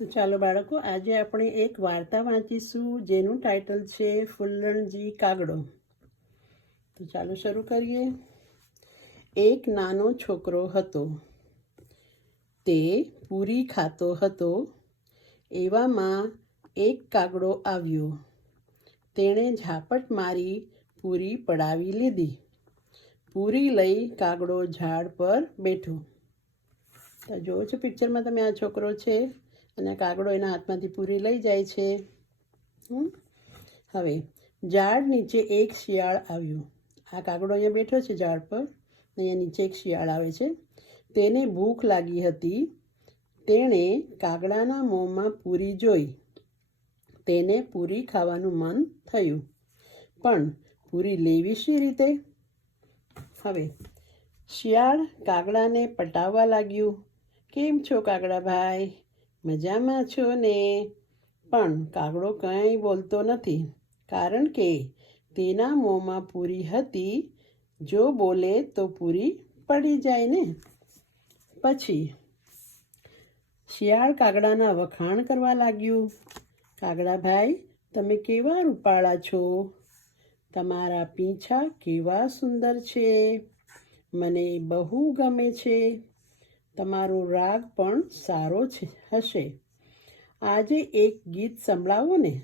તો ચાલો બાળકો, આજે આપણે એક વાર્તા વાંચીશું, જેનું ટાઇટલ છે ફુલ્લણજી કાગડો. તો ચાલો શરૂ કરીએ. એક નાનો છોકરો હતો. તે પૂરી ખાતો હતો. એવામાં એક કાગડો આવ્યો. તેણે ઝાપટ મારી પૂરી પડાવી લીધી. પૂરી લઈ કાગડો ઝાડ પર બેઠો. તો જોવો છો પિક્ચરમાં તમે આ છોકરો છે? અને કાગડો એના હાથમાંથી પૂરી લઈ જાય છે? હવે, ઝાડ નીચે એક શિયાળ આવ્યું. આ કાગડો અહીંયા બેઠો છે ઝાડ પર. અહીંયા નીચે એક શિયાળ આવે છે. તેને ભૂખ લાગી હતી. તેણે કાગડાના મોંમાં પૂરી જોઈ. તેને પૂરી ખાવાનું મન થયું. પણ પૂરી લેવી શી રીતે? હવે, શિયાળ કાગડાને પટાવવા લાગ્યું. કેમ છો કાગડા ભાઈ? મજામાં છો ને? પણ કાગડો કંઈ બોલતો નથી. કારણ કે તેના મોંમાં પૂરી હતી. જો બોલે તો પૂરી પડી જાય ને? પછી શિયાળ કાગડાના વખાણ કરવા લાગ્યું. કાગડા ભાઈ, તમે કેવા રૂપાળા છો? તમારા પીંછા કેવા સુંદર છે? મને બહુ ગમે છે. તમારો રાગ પણ સારો છે હશે. આજે એક ગીત સંભળાવો ને.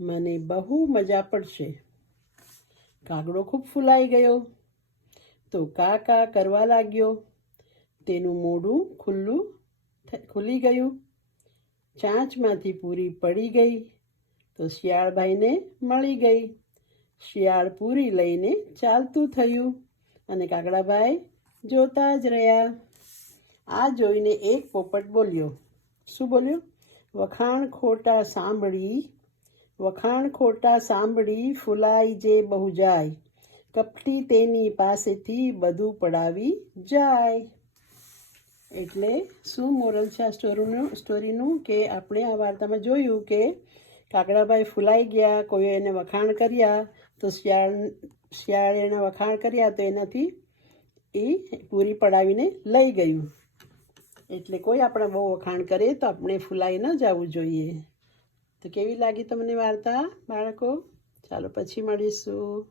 મને બહુ મજા પડશે. કાગડો ખૂબ ફૂલાઈ ગયો. તો કા કા કરવા લાગ્યો. તેનું મોઢું ખુલ્લું ખુલી ગયું. ચાંચમાંથી પૂરી પડી ગઈ. તો શિયાળભાઈને મળી ગઈ. શિયાળ પૂરી લઈને ચાલતું થયું અને કાગડાભાઈ જોતા જ રહ્યા. આ જોઈને એક પોપટ બોલ્યો, શું બોલ્યો? વખાણ ખોટા સાંભળી, વખાણ ખોટા સાંભળી ફૂલાઈ જે બહુ જાય, કપટી તેની પાસેથી બધું પડાવી જાય. એટલે શું મોરલ છે આ સ્ટોરીનું સ્ટોરીનું? કે આપણે આ વાર્તામાં જોયું કે કાકડાભાઈ ફૂલાઈ ગયા, કોઈ એને વખાણ કર્યા, તો શિયાળ, શિયાળે એના વખાણ કર્યા તો એનાથી એ પૂરી પડાવીને લઈ ગયું. એટલે કોઈ આપણે બહુ વખાણ કરે તો આપણે ફૂલાઈ ન જવું જોઈએ. તો કેવી લાગી તમને વાર્તા, બાળકો? ચાલો પછી મળીશું.